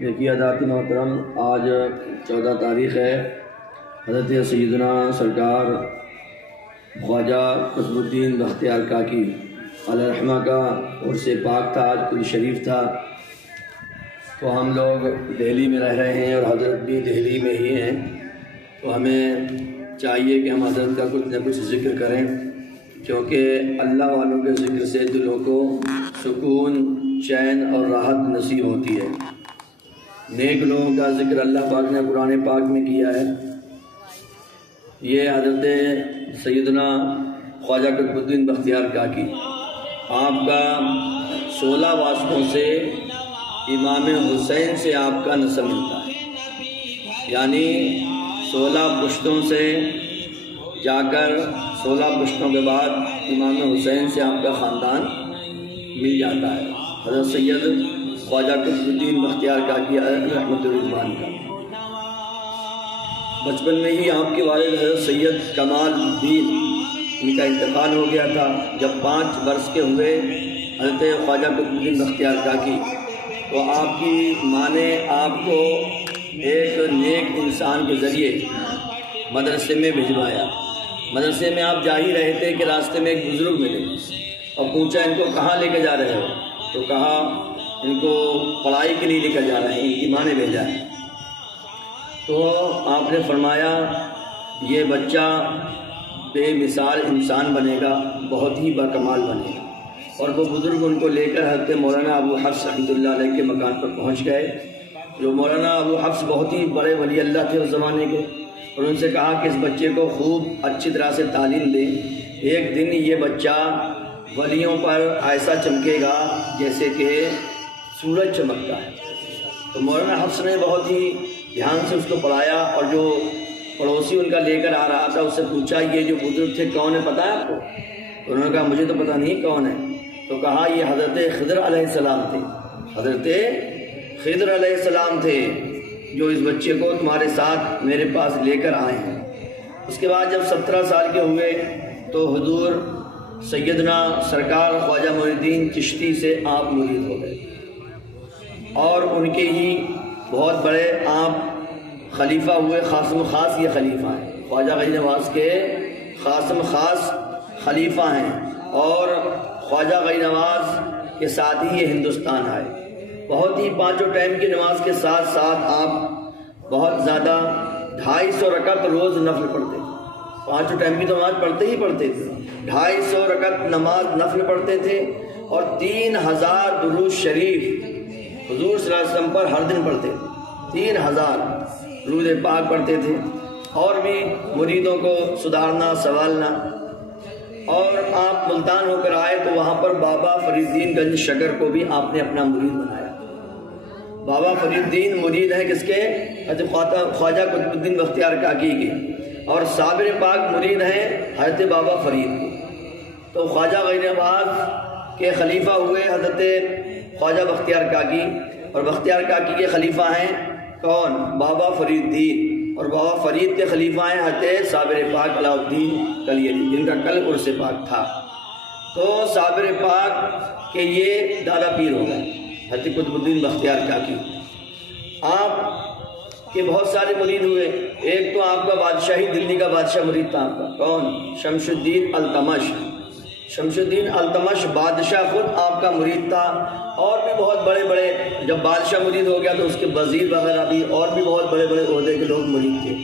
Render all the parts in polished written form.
دیکھیے حضرات محترم، آج 14 تاریخ ہے۔ حضرت سیدنا سرکار خواجہ قطب الدین بختیار کاکی علیہ رحمہ کا عرس پاک تھا، آج کل شریف تھا۔ تو ہم لوگ دہلی میں رہ رہے ہیں اور حضرت بھی دہلی میں ہی ہیں، تو ہمیں چاہیے کہ ہم حضرت کا کچھ نہ کچھ ذکر کریں، کیونکہ اللہ والوں کے ذکر سے دلوں کو سکون، چین اور راحت نصیب ہوتی ہے۔ نیک لوگوں کا ذکر اللہ پاک نے قرآن پاک میں کیا ہے۔ یہ حضرت سیدنا خواجہ قطب الدین بختیار کاکی، آپ کا 16 واسطوں سے امام حسین سے آپ کا نسب ملتا ہے، یعنی 16 پشتوں سے جا کر 16 پشتوں کے بعد امام حسین سے آپ کا خاندان مل جاتا ہے، حضرت سید خواجہ قطب الدین بختیار کاکی رحمۃ الرحمان کا۔ بچپن میں ہی آپ کے والد حضرت سید کمال الدین ان کا انتقال ہو گیا تھا۔ جب 5 برس کے ہوئے حضرت خواجہ قطب الدین بختیار کاکی، تو آپ کی ماں نے آپ کو ایک نیک انسان کے ذریعے مدرسے میں بھجوایا۔ مدرسے میں آپ جا ہی رہے تھے کہ راستے میں ایک بزرگ ملے اور پوچھا ان کو کہاں لے کے جا رہے ہو؟ تو کہا ان کو پڑھائی کے لیے لے کر جا رہے ہیں، ان کی ماں نے بھیجا ہے۔ تو آپ نے فرمایا یہ بچہ بے مثال انسان بنے گا، بہت ہی باکمال بنے گا۔ اور وہ بزرگ ان کو لے کر حضرت مولانا ابو حفص رحمۃ اللہ علیہ کے مکان پر پہنچ گئے، جو مولانا ابو حفص بہت ہی بڑے ولی اللہ تھے اس زمانے کے، اور ان سے کہا کہ اس بچے کو خوب اچھی طرح سے تعلیم دیں، ایک دن یہ بچہ ولیوں پر ایسا چمکے گا جیسے کہ سورج چمکتا ہے۔ تو مولانا حفص نے بہت ہی دھیان سے اس کو پڑھایا، اور جو پڑوسی ان کا لے کر آ رہا تھا اس سے پوچھا یہ جو بزرگ تھے کون ہے پتہ ہے آپ کو؟ تو انہوں نے کہا مجھے تو پتہ نہیں کون ہے۔ تو کہا یہ حضرت خضر علیہ السلام تھے، حضرت خضر علیہ السلام تھے جو اس بچے کو تمہارے ساتھ میرے پاس لے کر آئے ہیں۔ اس کے بعد جب 17 سال کے ہوئے تو حضور سیدنا سرکار خواجہ معین الدین چشتی سے آپ مرید ہو گئے، اور ان کے ہی بہت بڑے آپ خلیفہ ہوئے، خاصم خاص یہ خلیفہ ہیں، خواجہ غنی نواز کے خاصم خاص خلیفہ ہیں، اور خواجہ غنی نواز کے ساتھ ہی یہ ہندوستان آئے۔ بہت ہی 5 ٹائم کی نماز کے ساتھ ساتھ آپ بہت زیادہ 250 رکعت روز نفل پڑھتے تھے، 5 ٹائم کی نماز پڑھتے ہی پڑھتے تھے، 250 رکعت نماز نفل پڑھتے تھے، اور 3000 درود شریف حضور صلی اللہ علیہ وسلم پر ہر دن پڑھتے تھے، 3000 درود پاک پڑھتے تھے، اور بھی مریدوں کو سدھارنا سنوالنا۔ اور آپ ملتان ہو کر آئے تو وہاں پر بابا فرید الدین گنج شکر کو بھی آپ نے اپنا مرید بنایا۔ بابا فرید الدین مرید ہیں کس کے؟ حضرت خواجہ قطب الدین بختیار کاکی کے، اور صابر پاک مرید ہیں حضرت بابا فرید کے۔ تو خواجہ غنی نواز کے خلیفہ ہوئے حضرت خواجہ بختیار کاکی، اور بختیار کاکی کے خلیفہ ہیں کون؟ بابا فرید الدین، اور بابا فرید کے خلیفہ ہیں حضرت صابر پاک علاء الدین کلیلی، جن کا کل عرس پاک تھا۔ تو صابر پاک کے یہ دادا پیر ہو گئے حضرت قطب الدین بختیار کاکی۔ آپ کے بہت سارے مرید ہوئے، ایک تو آپ کا بادشاہی دلی کا بادشاہ مرید تھا آپ کا، کون؟ شمس الدین التمش۔ شمس الدین التمش بادشاہ خود آپ کا مرید تھا، اور بھی بہت بڑے بڑے، جب بادشاہ مرید ہو گیا تو اس کے وزیر وغیرہ بھی، اور بھی بہت بڑے بڑے عہدے کے لوگ مرید تھے۔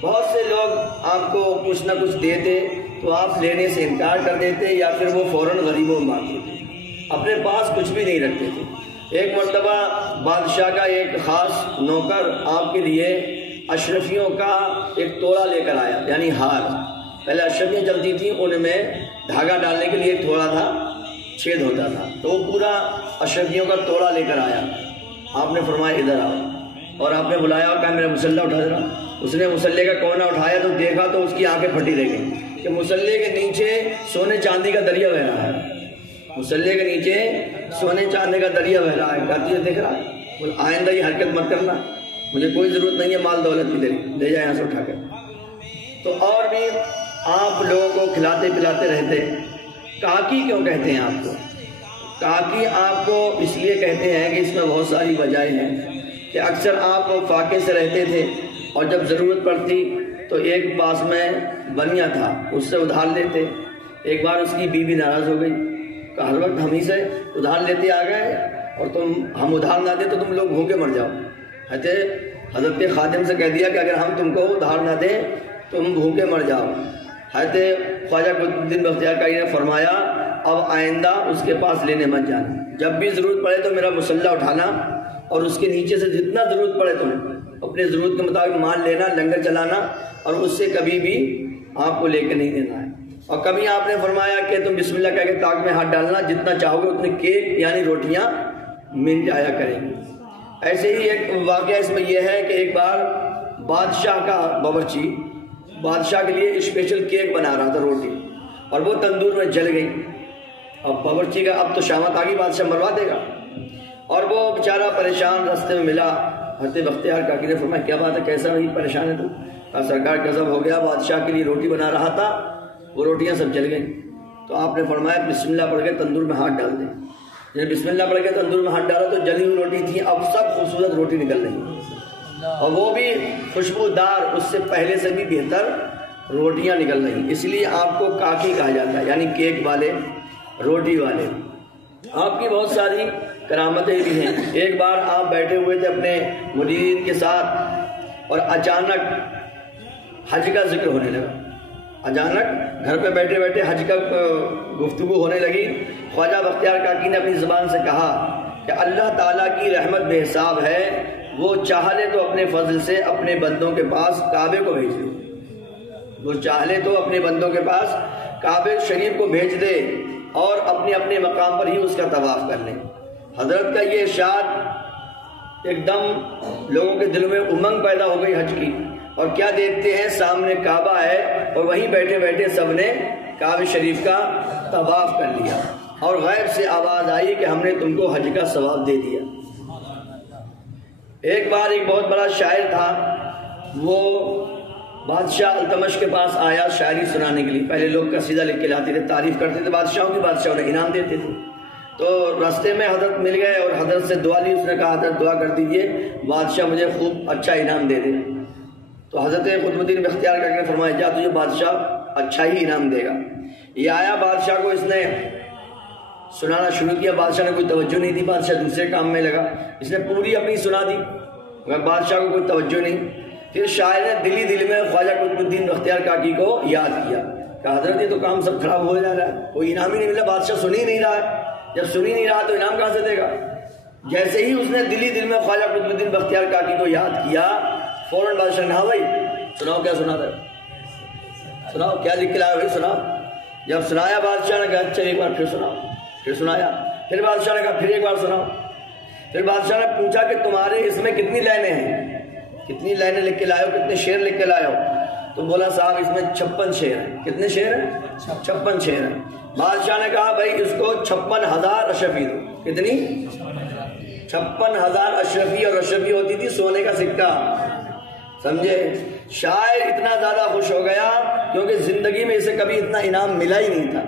بہت سے لوگ آپ کو کچھ نہ کچھ دیتے تو آپ لینے سے انکار کر دیتے، یا پھر وہ فوراً غریبوں میں مانگتے تھے، اپنے پاس کچھ بھی نہیں رکھتے تھے۔ ایک مرتبہ بادشاہ کا ایک خاص نوکر آپ کے لیے اشرفیوں کا ایک توڑا لے کر آیا، یعنی ہار۔ پہلے اشرفیاں چلتی تھیں، ان میں دھاگا ڈالنے کے لیے ایک تھوڑا تھا، چھید ہوتا تھا، تو وہ پورا اشرفیوں کا توڑا لے کر آیا۔ آپ نے فرمایا ادھر آؤ، اور آپ نے بلایا اور کہا میرا مسلح اٹھا ذرا۔ اس نے مسلح کا کونا اٹھایا تو دیکھا تو اس کی آنکھیں پھٹی رہ گئیں کہ مسلح کے نیچے سونے چاندی کا دریا بہ رہا ہے، مسلح کے نیچے سونے چاندی کا دریا بہ رہا ہے۔ کہتی ہے دیکھ رہا ہے، بول آئندہ یہ حرکت مت کرنا، مجھے کوئی ضرورت نہیں ہے مال دولت کی، لے جائے یہاں سے اٹھا کر۔ تو اور بھی آپ لوگوں کو کھلاتے پلاتے رہتے۔ کاکی کیوں کہتے ہیں آپ کو؟ کاکی آپ کو اس لیے کہتے ہیں کہ اس میں بہت ساری وجہیں ہیں کہ اکثر آپ فاقے سے رہتے تھے اور جب ضرورت پڑتی تو ایک پاس میں بنیا تھا اس سے ادھار لیتے. ایک بار اس کی بیوی ناراض ہو گئی کہ ہر وقت ہم ہی سے ادھار لیتے آ گئے اور ہم ادھار نہ دیں تو تم لوگ بھوکے مر جاؤ. حضرت خادم سے کہہ دیا کہ اگر ہم تم کو ادھار نہ دیں تم بھوکے مر جاؤ. حضرت خواجہ قطب الدین بختیار کاکی نے فرمایا اب آئندہ اس کے پاس لینے مت جانا. جب بھی ضرورت پڑے تو میرا مسلح اٹھانا اور اس کے نیچے سے جتنا ضرورت پڑے تمہیں اپنے ضرورت کے مطابق مال لینا، لنگر چلانا اور اس سے کبھی بھی آپ کو لے کے نہیں دینا ہے. اور کبھی آپ نے فرمایا کہ تم بسم اللہ کہہ کے تاک میں ہاتھ ڈالنا، جتنا چاہو گے اتنے کیک یعنی روٹیاں مل جایا کریں گی. ایسے ہی ایک واقعہ اس میں یہ ہے کہ ایک بار بادشاہ کا باورچی بادشاہ کے لیے اسپیشل کیک بنا رہا تھا روٹی، اور وہ تندور میں جل گئی. اب باورچی کا اب تو شامت آگی، بادشاہ مروا دے گا. اور وہ بیچارہ پریشان راستے میں ملا. حضرت بختیار کاکی نے فرمایا کیا بات ہے، کیسا بھائی پریشان ہے تم؟ کہا سرکار غضب ہو گیا، بادشاہ کے لیے روٹی بنا رہا تھا، وہ روٹیاں سب جل گئیں. تو آپ نے فرمایا بسم اللہ پڑھ کے تندور میں ہاتھ ڈال دیں. جب بسم اللہ پڑھ کے تندور میں ہاتھ ڈالا تو جلی ہوئی روٹی تھی، اب سب خوبصورت روٹی نکل رہی اور وہ بھی خوشبودار، اس سے پہلے سے بھی بہتر روٹیاں نکل رہی. اس لیے آپ کو کاکی کہا جاتا ہے، یعنی کیک والے، روٹی والے. آپ کی بہت ساری کرامتیں بھی ہیں. ایک بار آپ بیٹھے ہوئے تھے اپنے مریدین کے ساتھ اور اچانک حج کا ذکر ہونے لگا. اچانک گھر پہ بیٹھے بیٹھے حج کا گفتگو ہونے لگی. خواجہ بختیار کاکی نے اپنی زبان سے کہا کہ اللہ تعالیٰ کی رحمت بے حساب ہے، وہ چاہ لے تو اپنے فضل سے اپنے بندوں کے پاس کعبے کو بھیج دے. وہ چاہ لے تو اپنے بندوں کے پاس کعبے شریف کو بھیج دے اور اپنے اپنے مقام پر ہی اس کا طواف کر لیں. حضرت کا یہ ارشاد ایک دم لوگوں کے دل میں امنگ پیدا ہو گئی حج کی. اور کیا دیکھتے ہیں سامنے کعبہ ہے اور وہیں بیٹھے بیٹھے سب نے کعبہ شریف کا طواف کر لیا اور غیب سے آواز آئی کہ ہم نے تم کو حج کا ثواب دے دیا. ایک بار ایک بہت بڑا شاعر تھا، وہ بادشاہ التمش کے پاس آیا شاعری سنانے کے لیے. پہلے لوگ قصیدہ لکھ کے لاتے تھے، تعریف کرتے تھے بادشاہوں کی، بادشاہوں نے انعام دیتے تھے. تو راستے میں حضرت مل گئے اور حضرت سے دعا لی. اس نے کہا حضرت دعا کر دیجئے بادشاہ مجھے خوب اچھا انعام دے دے. تو حضرت قطب الدین بختیار کاکی نے فرمایا جا تجھے بادشاہ اچھا ہی انعام دے گا. یہ آیا بادشاہ کو اس نے سنانا شروع کیا. بادشاہ نے کوئی توجہ نہیں دی، بادشاہ دوسرے کام میں لگا. اس نے پوری اپنی سنا دی مگر بادشاہ کو کوئی توجہ نہیں. پھر شاعر نے دلی دل میں خواجہ قطب الدین بختیار کاکی کو یاد کیا کہ حضرت یہ تو کام سب خراب ہو جا رہا ہے، کوئی انعام ہی نہیں ملا، بادشاہ سن ہی نہیں رہا ہے. جب سن ہی نہیں رہا تو انعام کہاں سے دے گا؟ جیسے ہی اس نے دلی دل میں خواجہ قطب الدین بختیار کاکی کو یاد کیا، فوراً بادشاہ نے کہا بھائی سناؤ کیا سنا تھا، سناؤ کیا لکھ کے لایا بھائی سناؤ. جب سنایا بادشاہ نے کہا اچھا ایک بار پھر سناؤ. پھر سنایا. پھر بادشاہ نے کہا پھر ایک بار سناؤ. پھر بادشاہ نے پوچھا کہ تمہارے اس میں کتنی لائنیں ہیں، کتنی لائنیں لکھ کے لائے ہو، کتنے شعر لکھ کے لائے ہو؟ تو بولا صاحب اس میں 56 شعر ہیں. کتنے شعر ہیں؟ 56 شعر ہیں. بادشاہ نے کہا بھائی اس کو 56,000 اشرفی دو. کتنی؟ 56,000 اشرفی. اور اشرفی ہوتی تھی سونے کا سکہ. سمجھے؟ شاعر اتنا زیادہ خوش ہو گیا کیونکہ زندگی میں اسے کبھی اتنا انعام ملا ہی نہیں تھا.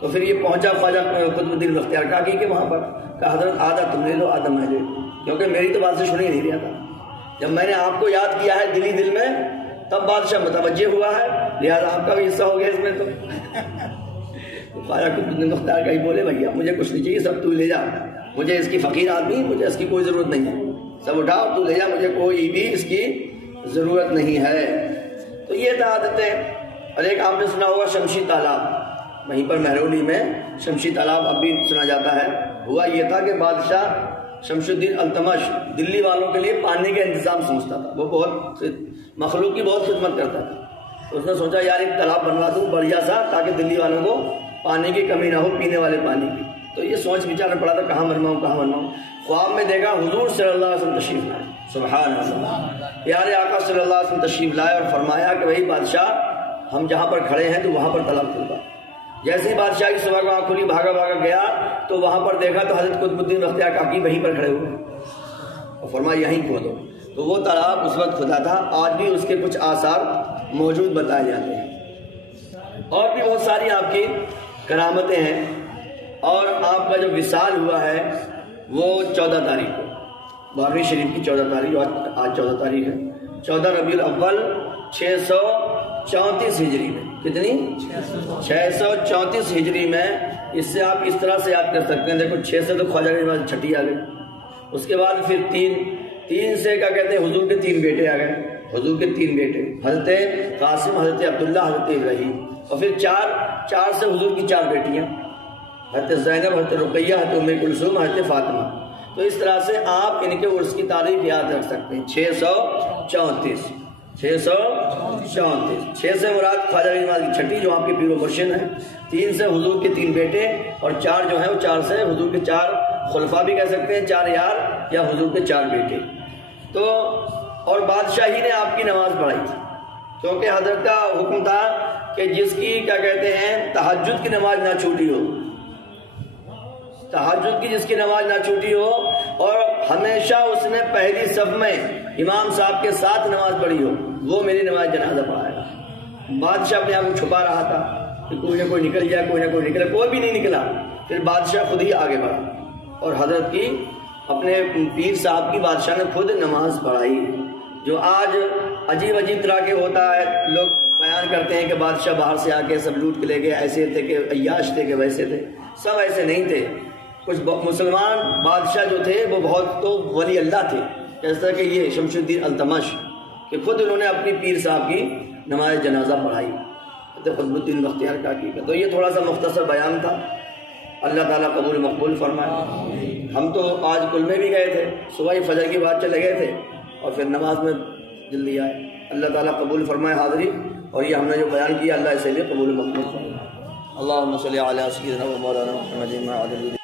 تو پھر یہ پہنچا خواجہ قطب الدین بختیار کاکی کے وہاں پر، کہ حضرت آدھا تم لے لو آدھا میں لے لو، کیونکہ میری تو بات سے سن ہی نہیں رہا تھا. جب میں نے آپ کو یاد کیا ہے دلی دل میں تب بادشاہ متوجہ ہوا ہے، لہٰذا آپ کا بھی حصہ ہو گیا اس میں. تو خواجہ قطب الدین بختیار کاکی بولے بھیا مجھے کچھ نہیں چاہیے، سب تو لے جا، مجھے اس کی فقیر آدمی، مجھے اس کی کوئی ضرورت نہیں ہے، سب اٹھا تو لے جا، مجھے کوئی بھی اس کی ضرورت نہیں ہے. تو یہ تھا عادتیں. اور ایک آپ نے سنا ہوگا شمشی تالاب، وہیں پر مہرولی میں شمشی تالاب اب بھی سنا جاتا ہے. ہوا یہ تھا کہ بادشاہ شمس الدین التمش دلی والوں کے لیے پانی کا انتظام سوچتا تھا. وہ بہت مخلوق کی بہت خدمت کرتا تھا. اس نے سوچا یار ایک تالاب بنوا دوں بڑھیا سا تاکہ دلی والوں کو پانی کی کمی نہ ہو، پینے والے پانی کی. تو یہ سوچ بچار پڑا تھا کہاں بنواؤں کہاں بنواؤں. خواب میں دیکھا حضور صلی اللہ علیہ وسلم تشریف لائے. سبحان اللہ. پیارے آقا صلی اللہ علیہ وسلم تشریف لائے اور فرمایا کہ بھائی بادشاہ ہم جہاں پر کھڑے ہیں تو وہاں پر تالاب کھلوا. جیسے ہی بادشاہ کی صبح کو آنکھ کھلی بھاگا بھاگا گیا تو وہاں پر دیکھا تو حضرت قطب الدین بختیار کاکی وہیں پر کھڑے ہوئے اور فرمایا یہیں کھودو. تو وہ تالاب اس وقت کھدا تھا. آج بھی اس کے کچھ آثار موجود بتائے جاتے ہیں. اور بھی بہت ساری آپ کی کرامتیں ہیں. اور آپ کا جو وصال ہوا ہے وہ 14 تاریخ کو. 12ویں شریف کی 14 تاریخ، آج 14 تاریخ ہے، 14 ربیع الاول 634 ہجری میں، کتنی 634 ہجری میں۔ اس سے آپ اس طرح سے یاد کر سکتے ہیں، دیکھو 6 سے تو خواجہ کی نماز چھٹی آ گئی، اس کے بعد پھر 3 سے کیا کہتے ہیں حضور کے 3 بیٹے آ گئے، حضور کے 3 بیٹے، حضرت قاسم، حضرت عبداللہ، حضرت ابراہیم، اور پھر 4 سے حضور کی 4 بیٹیاں، حضرت زینب، حضرت رقیہ، حضرت ام کلثوم، حضرت فاطمہ۔ تو اس طرح سے آپ ان کے عرس کی تاریخ یاد رکھ سکتے ہیں، 634 6 سے مراد خواجہ کی نماز کی چھٹی جو آپ کے پیر و مرشد ہیں، 3 سے حضور کے 3 بیٹے، اور 4 جو ہیں وہ 4 سے حضور کے 4 خلفاء بھی کہہ سکتے ہیں، 4 یار یا حضور کے 4 بیٹے۔ تو اور بادشاہی نے آپ کی نماز پڑھائی تھی، کیونکہ حضرت کا حکم تھا کہ جس کی کیا کہتے ہیں تہجد کی نماز نہ چھوٹی ہو، تہجد کی جس کی نماز نہ چھوٹی ہو، اور ہمیشہ اس نے پہلی صف میں امام صاحب کے ساتھ نماز پڑھی ہو، وہ میری نماز جنازہ پڑھائے گا۔ بادشاہ اپنے آپ کو چھپا رہا تھا کہ کوئی نہ کوئی نکل جائے، کوئی نہ کوئی نکلے، کوئی بھی نہیں نکلا۔ پھر بادشاہ خود ہی آگے بڑھا اور حضرت کی اپنے پیر صاحب کی بادشاہ نے خود نماز پڑھائی۔ جو آج عجیب طرح کے ہوتا ہے، لوگ بیان کرتے ہیں کہ بادشاہ باہر سے آ کے سب لوٹ کے لے گئے، ایسے تھے کہ عیاش تھے کہ ویسے تھے، سب ایسے نہیں تھے۔ کچھ مسلمان بادشاہ جو تھے وہ بہت تو ولی اللہ تھے، جیسا کہ یہ شمس الدین التمش، کہ خود انہوں نے اپنی پیر صاحب کی نماز جنازہ پڑھائی، قطب الدین بختیار کاکی کا۔ تو یہ تھوڑا سا مختصر بیان تھا، اللہ تعالیٰ قبول مقبول فرمائے۔ ہم تو آج کل میں بھی گئے تھے، صبح ہی فجر کی بات چلے گئے تھے اور پھر نماز میں جلدی آئے۔ اللہ تعالیٰ قبول فرمائے حاضری، اور یہ ہم نے جو بیان کیا اللہ اسے لیے قبول مقبول فرمائے۔ اللہم صلی علی سیدنا و مولانا محمد